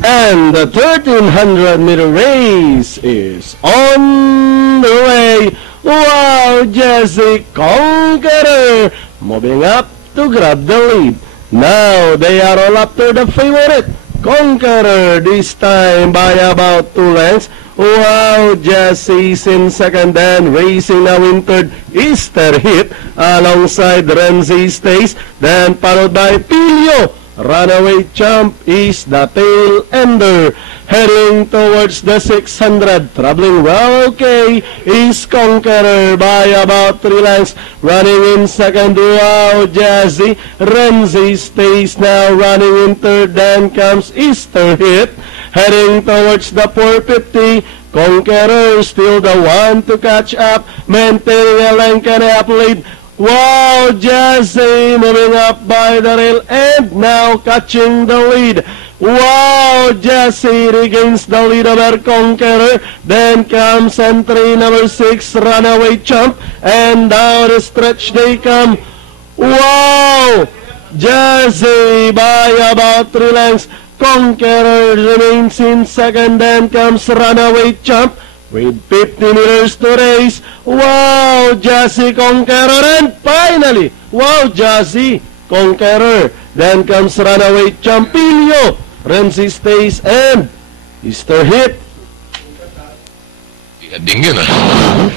And the 1300-meter race is on the way. Wow, Jesse Conqueror moving up to grab the lead. Now they are all after the favorite. Conqueror this time by about 2 lengths. Wow, Jesse's in second and racing now in third. Easter Hit alongside Renzi Stays. Then followed by Pilio. Runaway Champ is the tail ender. Heading towards the 600. Traveling well okay is Conqueror by about 3 lengths. Running in second. Wow, Jazzy. Renzi Stays now running in third. Then comes Easter Hit. Heading towards the 450. Conqueror still the one to catch up. Maintaining a length and a half lead. Wow, Jesse moving up by the rail and now catching the lead. Wow, Jesse regains the lead over Conqueror. Then comes entry number 6, Runaway Champ. And down the stretch they come. Wow, Jesse by about 3 lengths. Conqueror remains in second. Then comes Runaway Champ. With 50 meters to race. Wow, Jesse Conqueror. And finally, wow, Jesse Conqueror. Then comes Runaway Champilio. Renzi Stays and Easter Hit. Dingin ah.